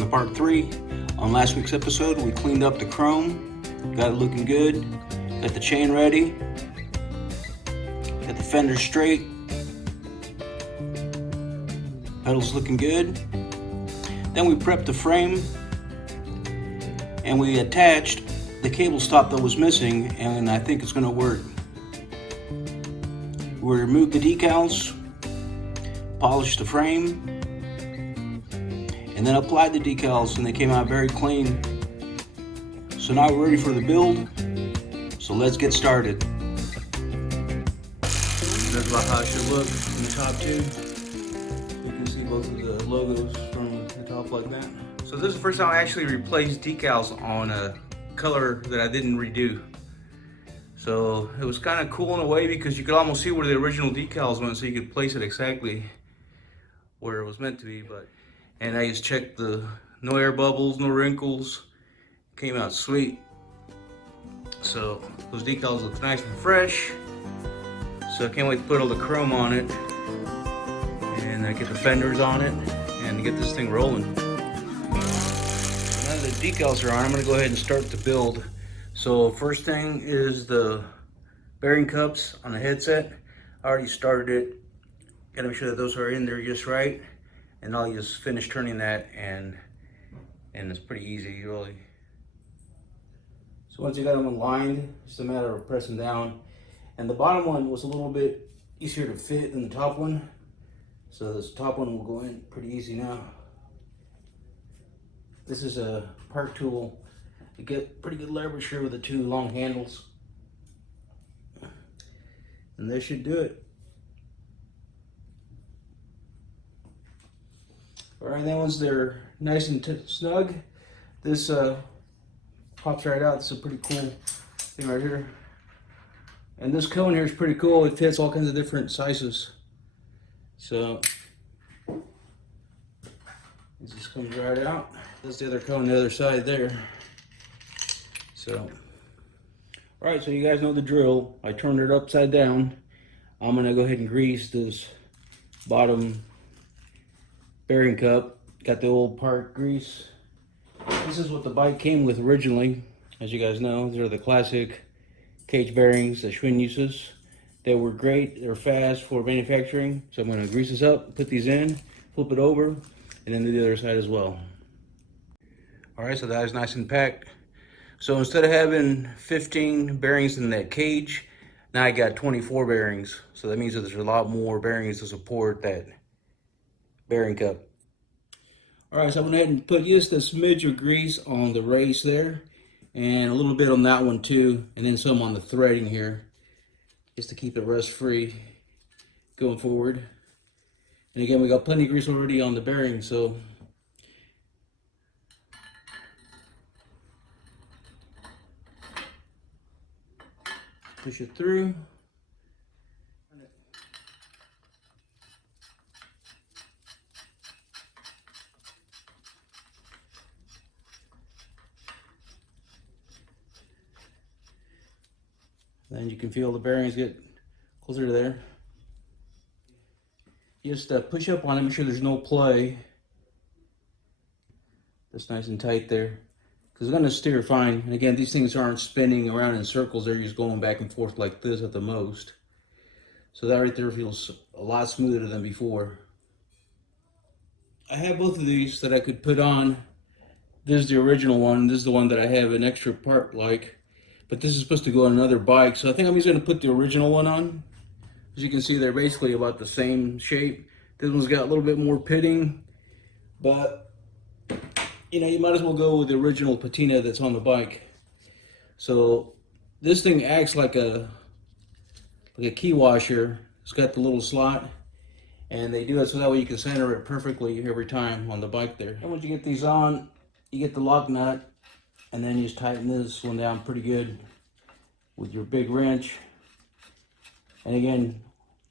welcome to part 3. On last week's episode, we cleaned up the chrome, got it looking good, got the chain ready, got the fenders straight, pedals looking good. Then we prepped the frame and we attached the cable stop that was missing, and I think it's going to work. We removed the decals, polished the frame, and then applied the decals, and they came out very clean. So now we're ready for the build, so let's get started. That's about how it should look from the top too. You can see both of the logos from the top like that. So this is the first time I actually replaced decals on a color that I didn't redo. So it was kind of cool in a way because you could almost see where the original decals went, so you could place it exactly where it was meant to be. And I just checked the no air bubbles, no wrinkles, came out sweet. So those decals look nice and fresh. So I can't wait to put all the chrome on it and get the fenders on it and get this thing rolling. Now that the decals are on, I'm gonna go ahead and start the build. So first thing is the bearing cups on the headset. I already started it. Gotta make sure that those are in there just right. And I'll just finish turning that, and it's pretty easy, really. So once you got them aligned, it's a matter of pressing down. And the bottom one was a little bit easier to fit than the top one. So this top one will go in pretty easy now. This is a part tool. You get pretty good leverage here with the two long handles. And this should do it. All right, then once they're nice and snug, this pops right out. It's a pretty cool thing right here. And this cone here is pretty cool. It fits all kinds of different sizes. So it just comes right out. That's the other cone on the other side there. So, all right, so you guys know the drill. I turned it upside down. I'm gonna go ahead and grease this bottom bearing cup. Got the old part grease. This is what the bike came with originally. As you guys know, these are the classic cage bearings that Schwinn uses. They were great, they're fast for manufacturing. So I'm gonna grease this up, put these in, flip it over, and then do the other side as well. All right, so that is nice and packed. So instead of having 15 bearings in that cage, now I got 24 bearings. So that means that there's a lot more bearings to support that bearing cup. All right, so I went ahead and put just a smidge of grease on the race there, and a little bit on that one too, and then some on the threading here, just to keep it rust free going forward. And again, we got plenty of grease already on the bearing, so push it through. Then you can feel the bearings get closer to there. Just push up on it, make sure there's no play. That's nice and tight there, because it's gonna steer fine. And again, these things aren't spinning around in circles, they're just going back and forth like this at the most. So that right there feels a lot smoother than before. I have both of these that I could put on. This is the original one, this is the one that I have an extra part like. But this is supposed to go on another bike, so I think I'm just gonna put the original one on. As you can see, they're basically about the same shape. This one's got a little bit more pitting, but you know, you might as well go with the original patina that's on the bike. So this thing acts like a key washer. It's got the little slot, and they do it so that way you can center it perfectly every time on the bike there. And once you get these on, you get the lock nut, and then you just tighten this one down pretty good with your big wrench. And again,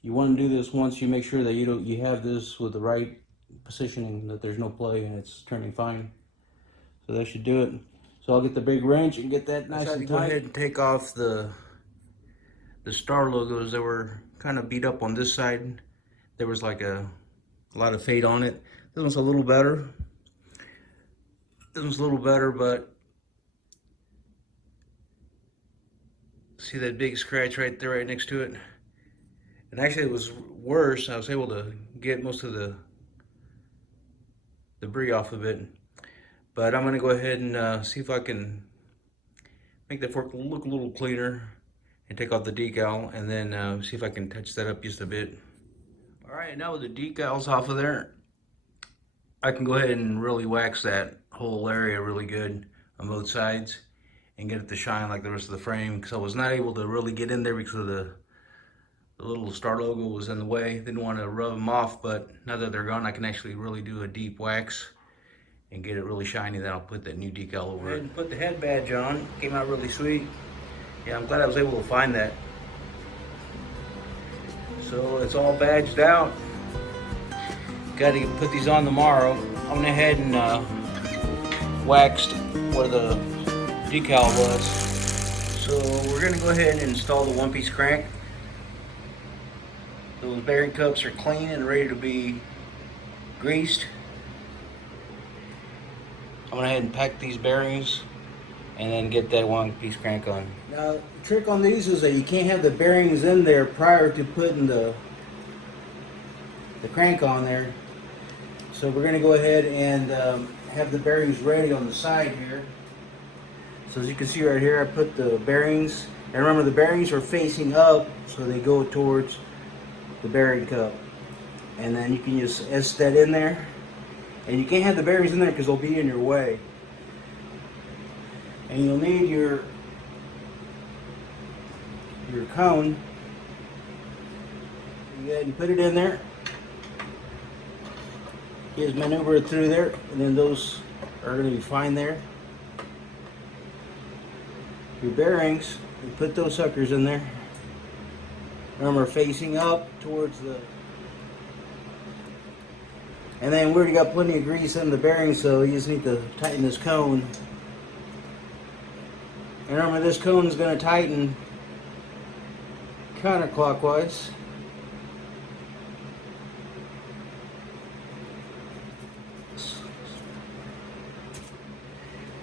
you want to do this once you make sure that you have this with the right positioning, that there's no play and it's turning fine. So that should do it. So I'll get the big wrench and get that nice and tight. Go ahead and take off the star logos that were kind of beat up on this side. There was like a lot of fade on it. This one's a little better. This one's a little better, but see that big scratch right there, right next to it? And actually it was worse. I was able to get most of the debris off of it. But I'm gonna go ahead and see if I can make the fork look a little cleaner and take off the decal, and then see if I can touch that up just a bit. All right, now with the decals off of there, I can go ahead and really wax that whole area really good on both sides and get it to shine like the rest of the frame, because I was not able to really get in there because of the little star logo was in the way. Didn't want to rub them off, but now that they're gone, I can actually really do a deep wax and get it really shiny. Then I'll put that new decal over it. And put the head badge on. Came out really sweet. Yeah, I'm glad I was able to find that. So it's all badged out. Got to put these on tomorrow. I went ahead and waxed where the decal was. So we're going to go ahead and install the one-piece crank. Those bearing cups are clean and ready to be greased. I'm going to go ahead and pack these bearings and then get that one-piece crank on. Now, the trick on these is that you can't have the bearings in there prior to putting the crank on there. So we're going to go ahead and have the bearings ready on the side here. So as you can see right here, I put the bearings, and remember the bearings are facing up, so they go towards the bearing cup. And then you can just S that in there. And you can't have the bearings in there because they'll be in your way. And you'll need your cone. You go ahead and put it in there. Just maneuver it through there, and then those are going to be fine there. Your bearings, you put those suckers in there. Remember, facing up towards the... And then we already got plenty of grease in the bearings, so you just need to tighten this cone. And remember, this cone is going to tighten counterclockwise.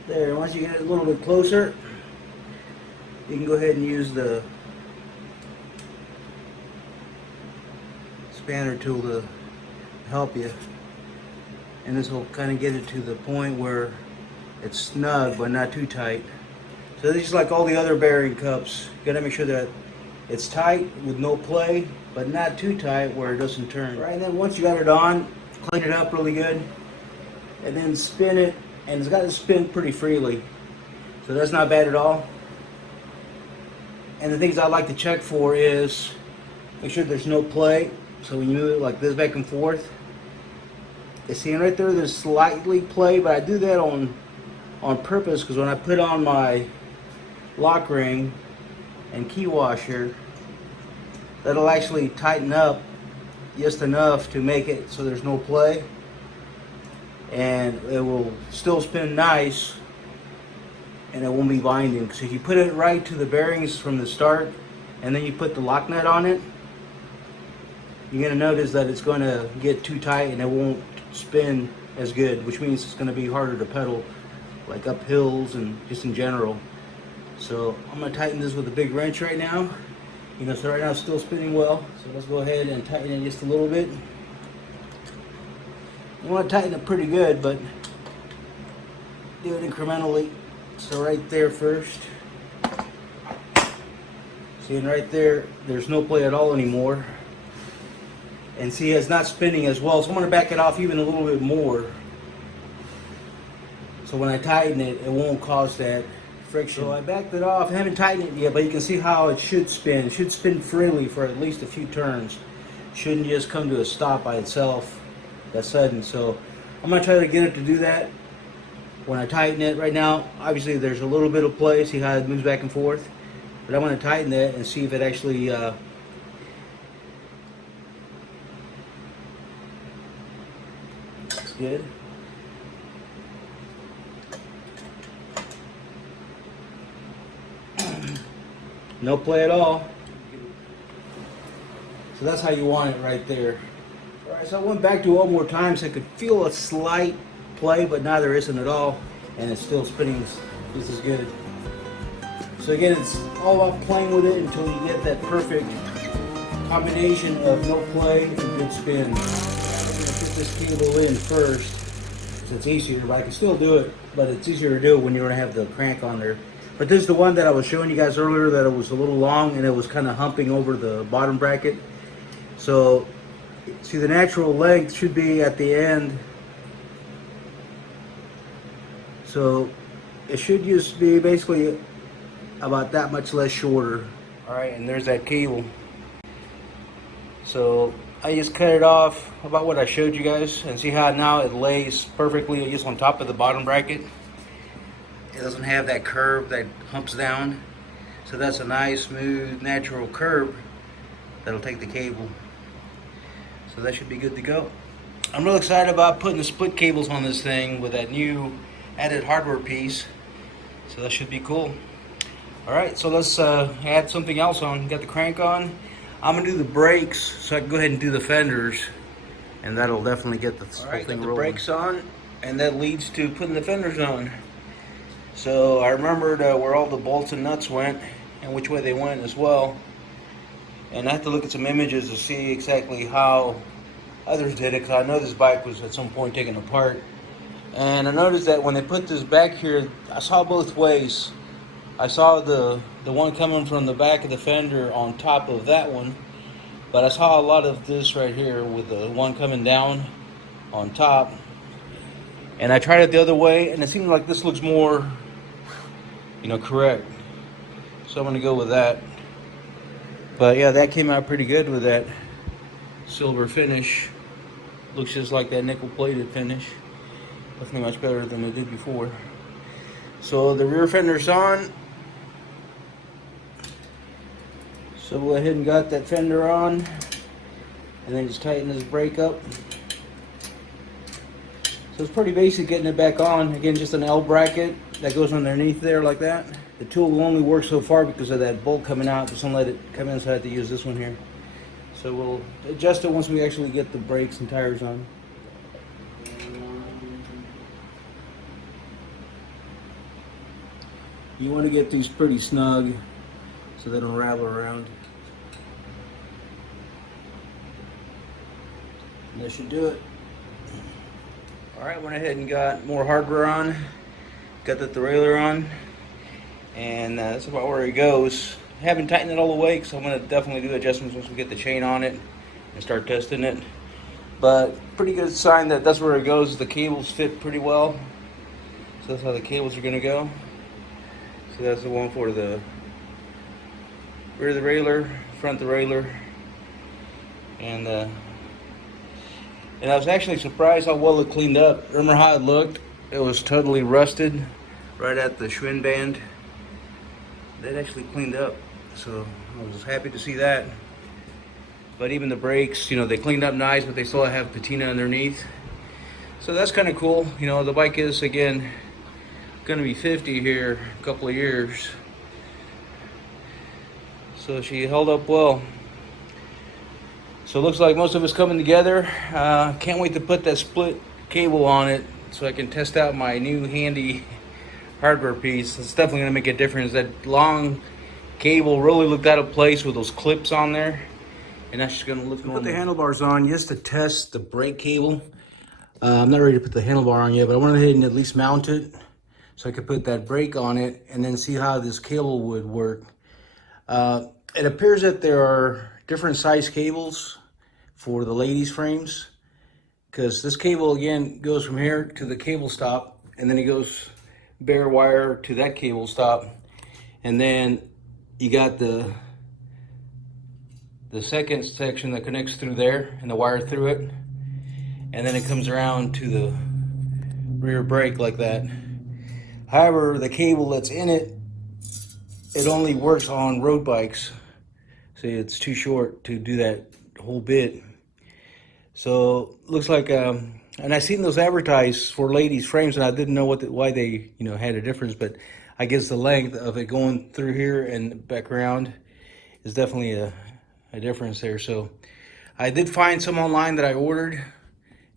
There, once you get it a little bit closer, you can go ahead and use the spanner tool to help you. And this will kind of get it to the point where it's snug but not too tight. So this is like all the other bearing cups. You gotta make sure that it's tight with no play, but not too tight where it doesn't turn. Right, and then once you got it on, clean it up really good, and then spin it. And it's got to spin pretty freely, so that's not bad at all. And the things I like to check for is make sure there's no play. So when you move it like this back and forth, you see right there, there's slightly play, but I do that on purpose, because when I put on my lock ring and key washer, that'll actually tighten up just enough to make it so there's no play. And it will still spin nice, and it won't be binding. So if you put it right to the bearings from the start, and then you put the lock nut on it, you're going to notice that it's going to get too tight and it won't spin as good, which means it's going to be harder to pedal, like up hills and just in general. So I'm going to tighten this with a big wrench right now. So right now it's still spinning well. So let's go ahead and tighten it just a little bit. You want to tighten it pretty good, but do it incrementally. So right there first. See, and right there, there's no play at all anymore. And see, it's not spinning as well. So I'm going to back it off even a little bit more. So when I tighten it, it won't cause that friction. So I backed it off. I haven't tightened it yet, but you can see how it should spin. It should spin freely for at least a few turns. It shouldn't just come to a stop by itself that sudden. So I'm going to try to get it to do that when I tighten it. Right now, obviously there's a little bit of play. See how it moves back and forth? But I'm going to tighten that and see if it actually looks good. No play at all. So that's how you want it right there. Alright, so I went back to it one more time so I could feel a slight play, but now there isn't at all. and it's still spinning just as good. So again, it's all about playing with it until you get that perfect combination of no play and good spin. I'm gonna put this cable in first because it's easier, but I can still do it, but it's easier to do it when you don't have the crank on there. But this is the one that I was showing you guys earlier, that it was a little long and it was kind of humping over the bottom bracket. So see, the natural length should be at the end. So it should just be basically about that much less shorter. All right, and there's that cable. So I just cut it off about what I showed you guys, and see how now it lays perfectly just on top of the bottom bracket. It doesn't have that curve that humps down. So that's a nice, smooth, natural curve that'll take the cable. So that should be good to go. I'm real excited about putting the split cables on this thing with that new added hardware piece. So that should be cool. All right, so let's add something else on. Got the crank on. I'm gonna do the brakes so I can go ahead and do the fenders, and that'll definitely get the whole thing rolling. Got the brakes on, and that leads to putting the fenders on. So I remembered where all the bolts and nuts went and which way they went as well. And I have to look at some images to see exactly how others did it, because I know this bike was at some point taken apart. And I noticed that when they put this back here, I saw both ways. I saw the one coming from the back of the fender on top of that one, but I saw a lot of this right here with the one coming down on top. And I tried it the other way, and it seemed like this looks more, correct. So I'm gonna go with that. But yeah, that came out pretty good with that silver finish. Looks just like that nickel plated finish. Definitely much better than it did before. So the rear fender's on. So we'll go ahead and got that fender on, and then just tighten this brake up. So it's pretty basic getting it back on. Again, just an L bracket that goes underneath there like that. The tool will only work so far because of that bolt coming out. Just don't let it come in, so I have to use this one here. So we'll adjust it once we actually get the brakes and tires on. You want to get these pretty snug so they don't rattle around. And that should do it. All right, went ahead and got more hardware on. Got the derailleur on. And that's about where it goes. I haven't tightened it all the way, because I'm going to definitely do adjustments once we get the chain on it and start testing it. But pretty good sign that that's where it goes. The cables fit pretty well. So that's how the cables are going to go. So that's the one for the rear derailleur, front derailleur, and I was actually surprised how well it cleaned up. Remember how it looked? It was totally rusted right at the Schwinn band. That actually cleaned up, so I was happy to see that. But even the brakes, they cleaned up nice, but they still have patina underneath. So that's kind of cool. The bike is, again, gonna be 50 here in a couple of years, so she held up well. So it looks like most of it's coming together. Can't wait to put that split cable on it so I can test out my new handy hardware piece. It's definitely gonna make a difference. That long cable really looked out of place with those clips on there, and that's just gonna look normal. Put the handlebars on just to test the brake cable. I'm not ready to put the handlebar on yet, but I went ahead and at least mount it so I could put that brake on it and then see how this cable would work. It appears that there are different size cables for the ladies' frames, because this cable, again, goes from here to the cable stop, and then it goes bare wire to that cable stop, and then you got the second section that connects through there and the wire through it, and then it comes around to the rear brake like that. However, the cable that's in it, it only works on road bikes. See, it's too short to do that whole bit. So looks like, and I seen those advertised for ladies' frames, and I didn't know why they had a difference, but I guess the length of it going through here and back around is definitely a difference there. So I did find some online that I ordered,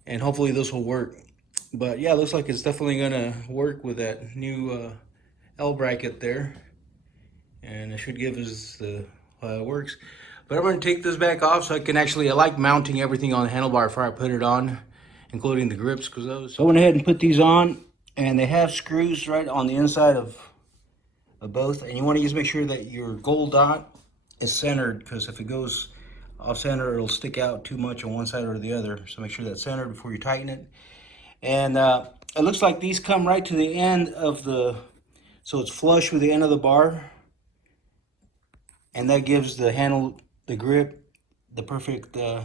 and hopefully this will work. But yeah, it looks like it's definitely gonna work with that new L bracket there, and it should give us the works. But I'm gonna take this back off so I can actually, I like mounting everything on the handlebar before I put it on, including the grips, because those. So I went ahead and put these on, and they have screws right on the inside of both, and you want to just make sure that your gold dot is centered, because if it goes off center, it'll stick out too much on one side or the other. So make sure that's centered before you tighten it. And it looks like these come right to the end of the, so it's flush with the end of the bar, and that gives the handle, the grip, the perfect, I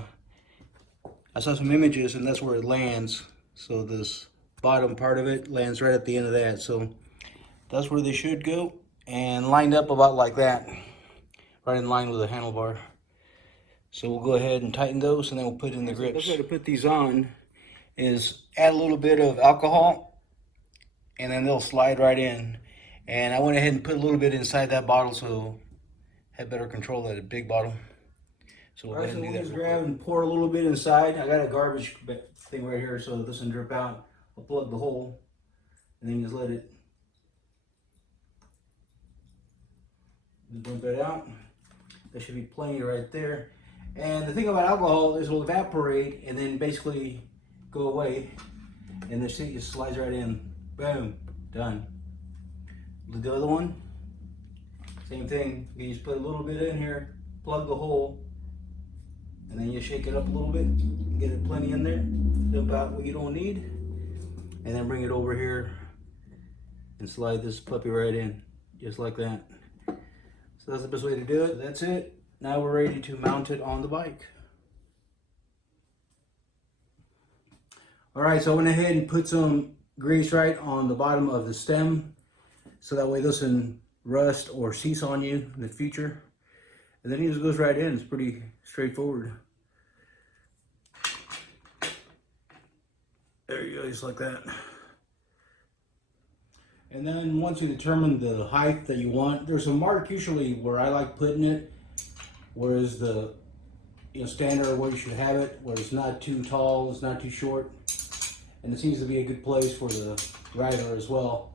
saw some images and that's where it lands. So this bottom part of it lands right at the end of that. So that's where they should go, and lined up about like that, right in line with the handlebar. So we'll go ahead and tighten those, and then we'll put in the grips. The way to put these on is add a little bit of alcohol, and then they'll slide right in. And I went ahead and put a little bit inside that bottle, so have better control of the big bottle. So we'll go ahead and do that. Just grab and pour a little bit inside. I got a garbage thing right here so it doesn't drip out. I'll plug the hole, and then just let it dump it out. There should be plenty right there. And the thing about alcohol is it'll evaporate and then basically go away, and the seat just slides right in. Boom, done. The other one, same thing. You just put a little bit in here, plug the hole, and then you shake it up a little bit, get it plenty in there, dump out what you don't need, and then bring it over here and slide this puppy right in, just like that. So that's the best way to do it. That's it. Now we're ready to mount it on the bike. All right, so I went ahead and put some grease right on the bottom of the stem, so that way it doesn't rust or seize on you in the future. And then it just goes right in. It's pretty straightforward. There you go, just like that. And then once you determine the height that you want, there's a mark usually where I like putting it, whereas the standard where you should have it, where it's not too tall, it's not too short, and it seems to be a good place for the rider as well.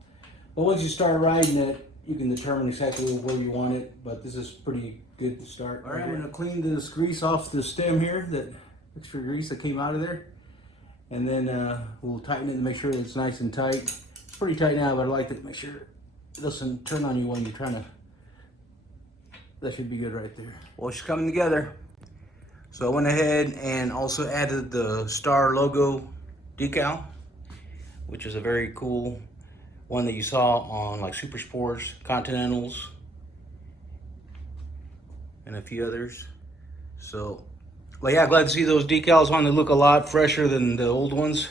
But once you start riding it, you can determine exactly where you want it, but this is pretty good to start. All right, I'm gonna clean this grease off the stem here, that extra grease that came out of there, and then we'll tighten it to make sure that it's nice and tight. It's pretty tight now, but I like to make sure it doesn't turn on you when you're trying to. That should be good right there. Well, it's coming together. So I went ahead and also added the Star logo decal, which is a very cool one that you saw on like Super Sports, Continentals, and a few others. So, well, yeah, glad to see those decals on. They look a lot fresher than the old ones.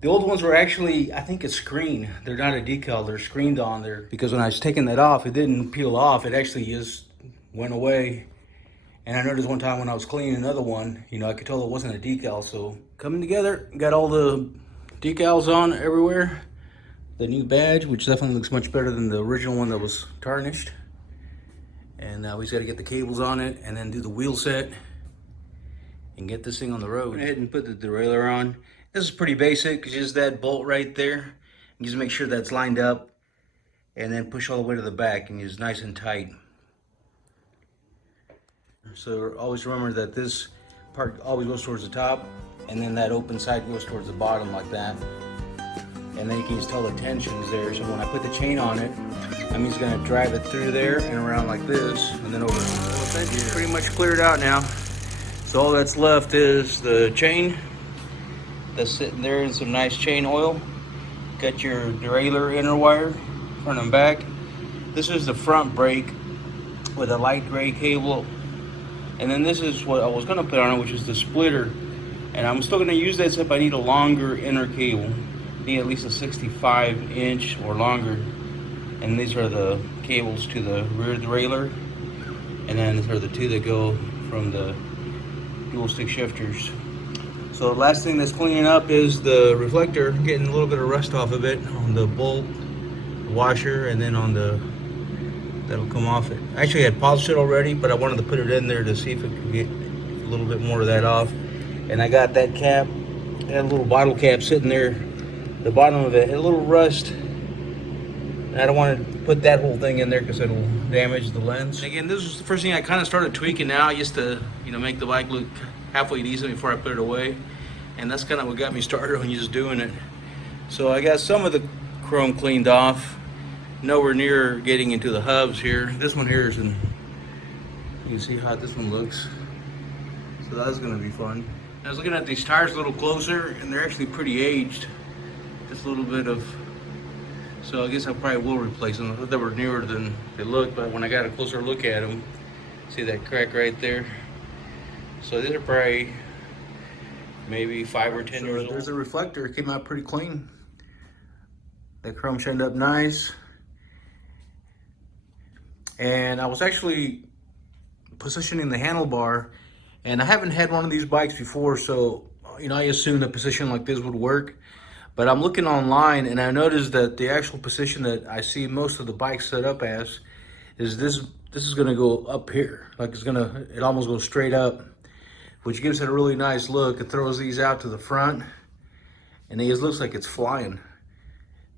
The old ones were actually, I think it's screen. They're not a decal, they're screened on there. Because when I was taking that off, it didn't peel off. It actually just went away. And I noticed one time when I was cleaning another one, I could tell it wasn't a decal. So coming together, got all the decals on everywhere. The new badge, which definitely looks much better than the original one that was tarnished. And now we just got to get the cables on it and then do the wheel set and get this thing on the road. Go ahead and put the derailleur on. This is pretty basic. It's just that bolt right there. And just make sure that's lined up, and then push all the way to the back and it's nice and tight. So always remember that this part always goes towards the top, and then that open side goes towards the bottom like that. And then you can just tell the tension's there. So when I put the chain on it, I'm just gonna drive it through there and around like this, and then over. Well, it's pretty much cleared out now. So all that's left is the chain that's sitting there in some nice chain oil. Got your derailleur inner wire, front and back. This is the front brake with a light gray cable. And then this is what I was gonna put on it, which is the splitter. And I'm still gonna use that if I need a longer inner cable. Need at least a 65-inch or longer. And these are the cables to the rear derailleur. And then these are the two that go from the dual stick shifters. So the last thing that's cleaning up is the reflector, getting a little bit of rust off of it on the bolt, the washer, and then on the, that'll come off it. I actually had polished it already, but I wanted to put it in there to see if it could get a little bit more of that off. And I got that cap, that little bottle cap sitting there the bottom of it, a little rust. And I don't want to put that whole thing in there because it'll damage the lens. And again, this was the first thing I kind of started tweaking now, just to, you know, make the bike look halfway decent before I put it away. And that's kind of what got me started on just doing it. So I got some of the chrome cleaned off. Nowhere near getting into the hubs here. This one here is in, you can see how this one looks. So that's gonna be fun. I was looking at these tires a little closer and they're actually pretty aged. Just a little bit of, so I guess I probably will replace them. I thought they were newer than they look, but when I got a closer look at them, see that crack right there? So these are probably maybe 5 or 10 years old. There's a reflector, it came out pretty clean. That chrome shined up nice. And I was actually positioning the handlebar, and I haven't had one of these bikes before, so you know, I assumed a position like this would work. But I'm looking online and I noticed that the actual position that I see most of the bikes set up as is this is gonna go up here. Like it almost goes straight up, which gives it a really nice look. It throws these out to the front and it just looks like it's flying.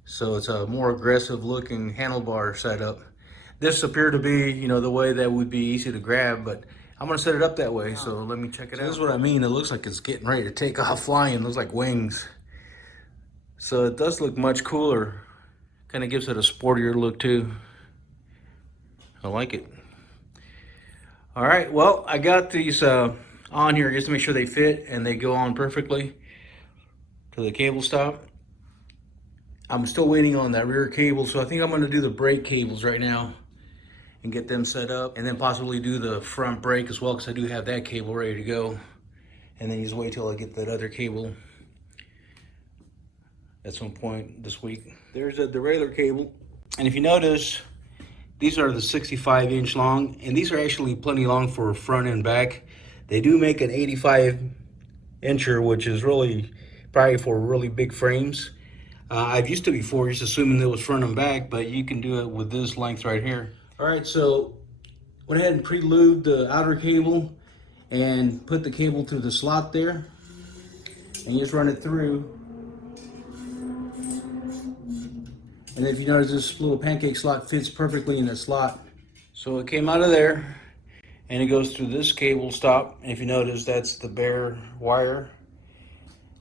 So it's a more aggressive looking handlebar setup. This appeared to be, you know, the way that would be easy to grab, but I'm gonna set it up that way. So let me check it out. This is what I mean. It looks like it's getting ready to take off flying. It looks like wings. So it does look much cooler. Kind of gives it a sportier look too. I like it. All right, well, I got these on here just to make sure they fit and they go on perfectly to the cable stop. I'm still waiting on that rear cable, so I think I'm gonna do the brake cables right now and get them set up, and then possibly do the front brake as well, because I do have that cable ready to go. And then just wait till I get that other cable at some point this week. There's a derailleur cable, and if you notice, these are the 65-inch long, and these are actually plenty long for front and back. They do make an 85-incher, which is really probably for really big frames. I've used to before, just assuming it was front and back, but you can do it with this length right here. All right, so went ahead and pre-lubed the outer cable and put the cable through the slot there, and you just run it through. And if you notice, this little pancake slot fits perfectly in the slot. So it came out of there and it goes through this cable stop. And if you notice, that's the bare wire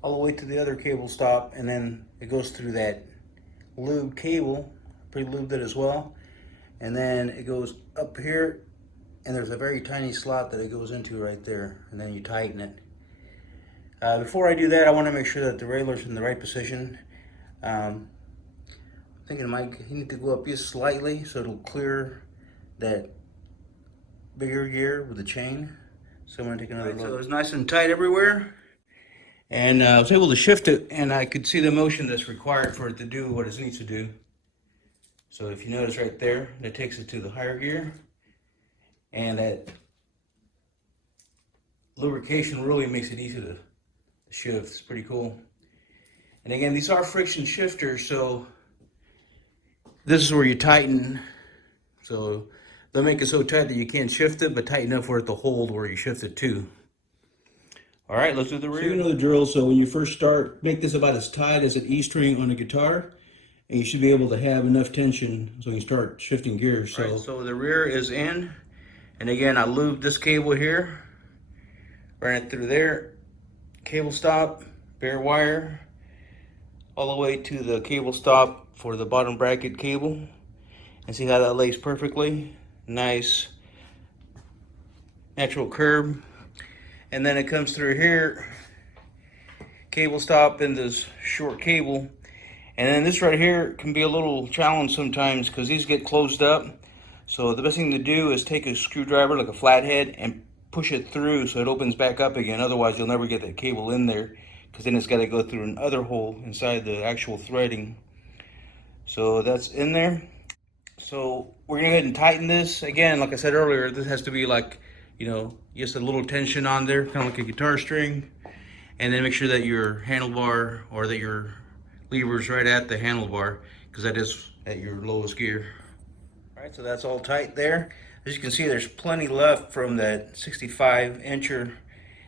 all the way to the other cable stop, and then it goes through that lube cable, pre-lubed it as well. And then it goes up here, and there's a very tiny slot that it goes into right there, and then you tighten it. Before I do that, I want to make sure that the derailleur's in the right position. Thinking it might need to go up just slightly so it'll clear that bigger gear with the chain. So I'm gonna take another look. So it's nice and tight everywhere. And I was able to shift it, and I could see the motion that's required for it to do what it needs to do. So if you notice right there, that takes it to the higher gear. And that lubrication really makes it easy to shift. It's pretty cool. And again, these are friction shifters, so this is where you tighten. So they'll make it so tight that you can't shift it, but tight enough for it to hold where you shift it to. All right, let's do the rear. So you know the drill. So when you first start, make this about as tight as an E string on a guitar, and you should be able to have enough tension so you can start shifting gears. So, right, so the rear is in, and again, I lubed this cable here, ran it through there, cable stop, bare wire, all the way to the cable stop for the bottom bracket cable, and see how that lays perfectly. Nice natural curve. And then it comes through here, cable stop in this short cable. And then this right here can be a little challenge sometimes because these get closed up. So the best thing to do is take a screwdriver, like a flathead, and push it through so it opens back up again. Otherwise, you'll never get that cable in there, because then it's got to go through another hole inside the actual threading. So that's in there. So we're gonna go ahead and tighten this. Again, like I said earlier, this has to be like, you know, just a little tension on there, kind of like a guitar string. And then make sure that your handlebar, or that your lever's right at the handlebar, because that is at your lowest gear. All right, so that's all tight there. As you can see, there's plenty left from that 65-incher.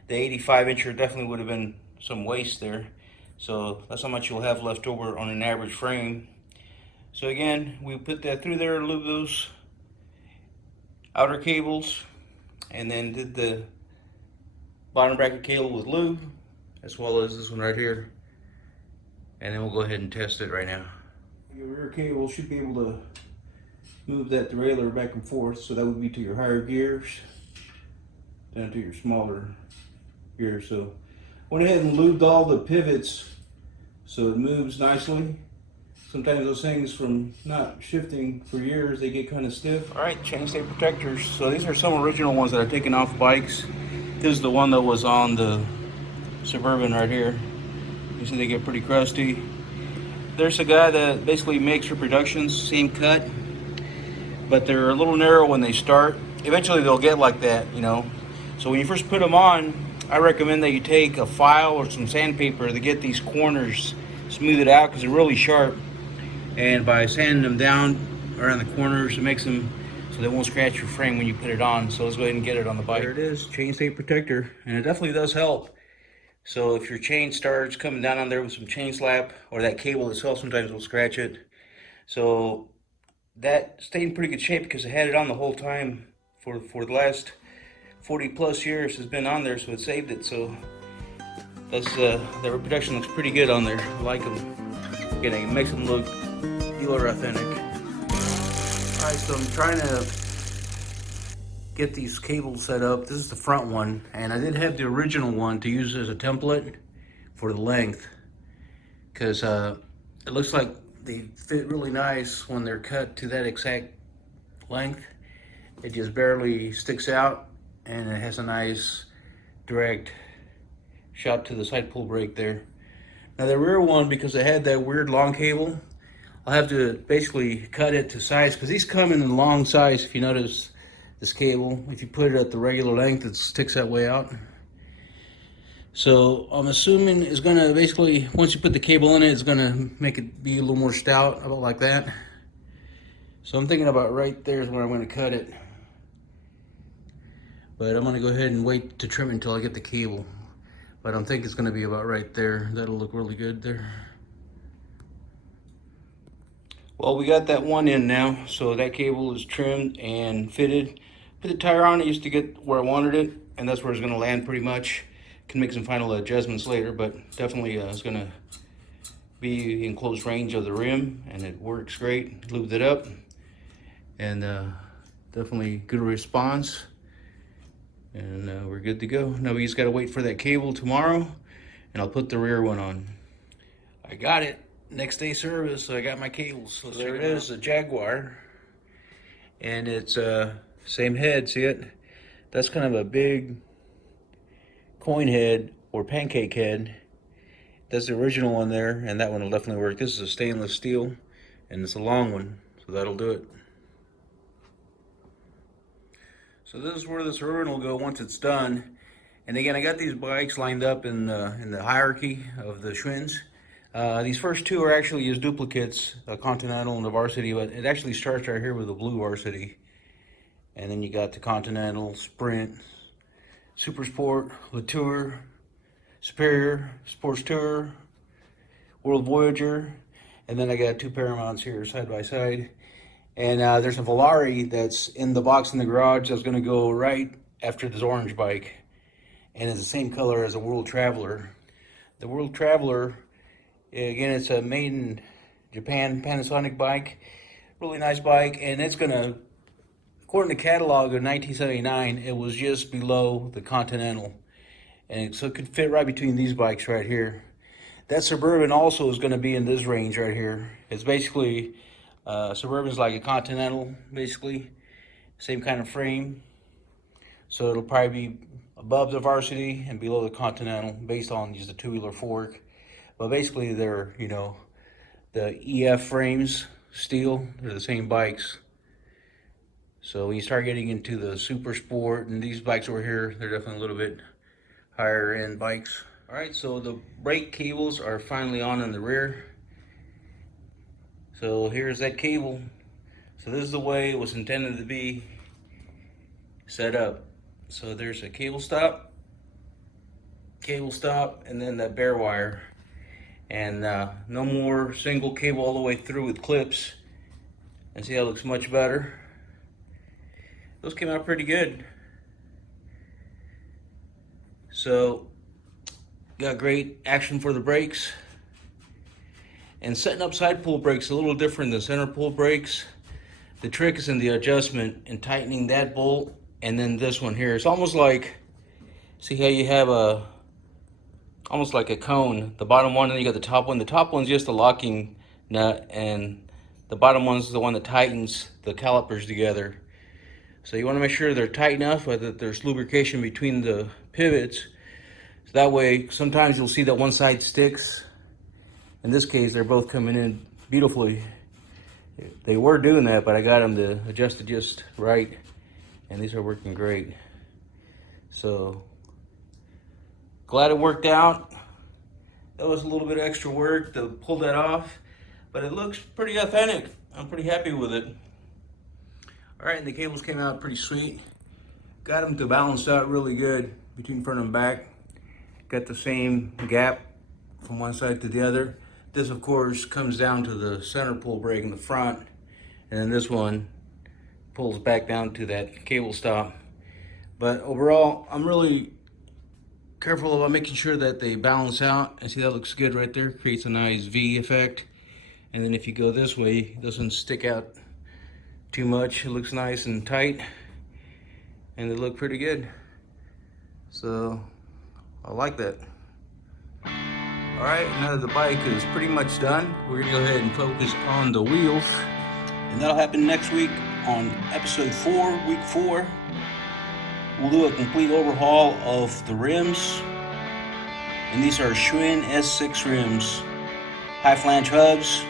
The 85-incher definitely would have been some waste there. So that's how much you'll have left over on an average frame. So again, we put that through there, lube those outer cables, and then did the bottom bracket cable with lube, as well as this one right here. And then we'll go ahead and test it right now. Your rear cable should be able to move that derailleur back and forth, so that would be to your higher gears down to your smaller gears. So went ahead and lubed all the pivots so it moves nicely. Sometimes those things, from not shifting for years, they get kind of stiff. All right, chainstay protectors. So these are some original ones that I've taken off bikes. This is the one that was on the Suburban right here. You see they get pretty crusty. There's a guy that basically makes reproductions, same cut, but they're a little narrow when they start. Eventually they'll get like that, you know. So when you first put them on, I recommend that you take a file or some sandpaper to get these corners smoothed out, because they're really sharp. And by sanding them down around the corners, it makes them so they won't scratch your frame when you put it on. So let's go ahead and get it on the bike. There it is, chainstay protector, and it definitely does help. So if your chain starts coming down on there with some chain slap, or that cable itself sometimes will scratch it. So that stayed in pretty good shape because I had it on the whole time for the last 40 plus years. Has been on there, so it saved it. So that's the reproduction looks pretty good on there. I like them. Again, it makes them look dealer authentic. Alright, so I'm trying to get these cables set up. This is the front one, and I did have the original one to use as a template for the length, because it looks like they fit really nice when they're cut to that exact length. It just barely sticks out, and it has a nice direct shot to the side pull brake there. Now the rear one, because I had that weird long cable, I'll have to basically cut it to size, because these come in a long size. If you notice this cable, if you put it at the regular length, it sticks that way out. So I'm assuming it's gonna basically, once you put the cable in it, it's gonna make it be a little more stout, about like that. So I'm thinking about right there is where I'm gonna cut it. But I'm gonna go ahead and wait to trim it until I get the cable. But I think it's gonna be about right there. That'll look really good there. Well, we got that one in now, so that cable is trimmed and fitted. Put the tire on it just to get where I wanted it, and that's where it's gonna land pretty much. Can make some final adjustments later, but definitely it's gonna be in close range of the rim, and it works great. Lubed it up, and definitely good response. And we're good to go. Now we just gotta wait for that cable tomorrow, and I'll put the rear one on. I got it. Next day service, so I got my cables. So there it is, a Jaguar. And it's same head, see it? That's kind of a big coin head or pancake head. That's the original one there, and that one will definitely work. This is a stainless steel, and it's a long one, so that'll do it. So this is where this Suburban will go once it's done. And again, I got these bikes lined up in the hierarchy of the Schwinns. These first two are actually as duplicates, the Continental and the Varsity, but it actually starts right here with the blue Varsity. And then you got the Continental, Sprint, Super Sport, the Tour, Superior, Sports Tour, World Voyager, and then I got two Paramounts here side by side. And there's a Volare that's in the box in the garage that's gonna go right after this orange bike. And it's the same color as a World Traveler. The World Traveler, again, it's a made in Japan Panasonic bike. Really nice bike, and it's gonna, according to catalog of 1979, it was just below the Continental. And so it could fit right between these bikes right here. That Suburban also is gonna be in this range right here. It's basically, Suburban's like a Continental, basically. Same kind of frame. So it'll probably be above the Varsity and below the Continental, based on just a two-wheeler fork. But basically they're, you know, the EF frames, steel, they're the same bikes. So when you start getting into the Super Sport and these bikes over here, they're definitely a little bit higher end bikes. All right, so the brake cables are finally on in the rear. So here's that cable. So this is the way it was intended to be set up. So there's a cable stop, and then that bare wire. And no more single cable all the way through with clips. And see how it looks much better. Those came out pretty good. So got great action for the brakes. And setting up side pull brakes is a little different than center pull brakes. The trick is in the adjustment and tightening that bolt, and then this one here. It's almost like, see how you have almost like a cone. The bottom one, and then you got the top one. The top one's just a locking nut, and the bottom one's the one that tightens the calipers together. So you want to make sure they're tight enough that there's lubrication between the pivots. So that way, sometimes you'll see that one side sticks. In this case, they're both coming in beautifully. They were doing that, but I got them to adjust it just right, and these are working great. So glad it worked out. That was a little bit of extra work to pull that off, but it looks pretty authentic. I'm pretty happy with it. All right, and the cables came out pretty sweet. Got them to balance out really good between front and back. Got the same gap from one side to the other. This, of course, comes down to the center pull brake in the front, and then this one pulls back down to that cable stop. But overall, I'm really careful about making sure that they balance out. And see, that looks good right there. Creates a nice V effect. And then if you go this way, it doesn't stick out too much. It looks nice and tight, and they look pretty good. So I like that. All right, now that the bike is pretty much done, we're gonna go ahead and focus on the wheels. And that'll happen next week on episode 4, week 4. We'll do a complete overhaul of the rims. And these are Schwinn S6 rims. High flange hubs.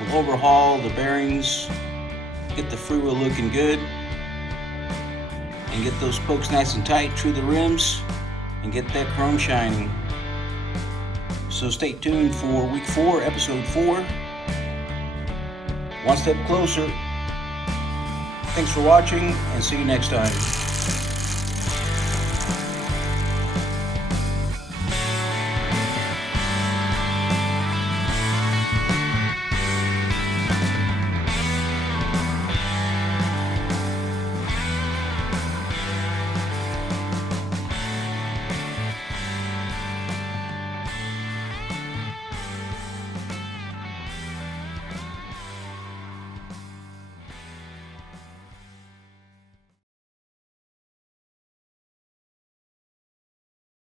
We'll overhaul the bearings, get the freewheel looking good, and get those spokes nice and tight through the rims, and get that chrome shining. So stay tuned for week 4, episode 4. One step closer. Thanks for watching, and see you next time.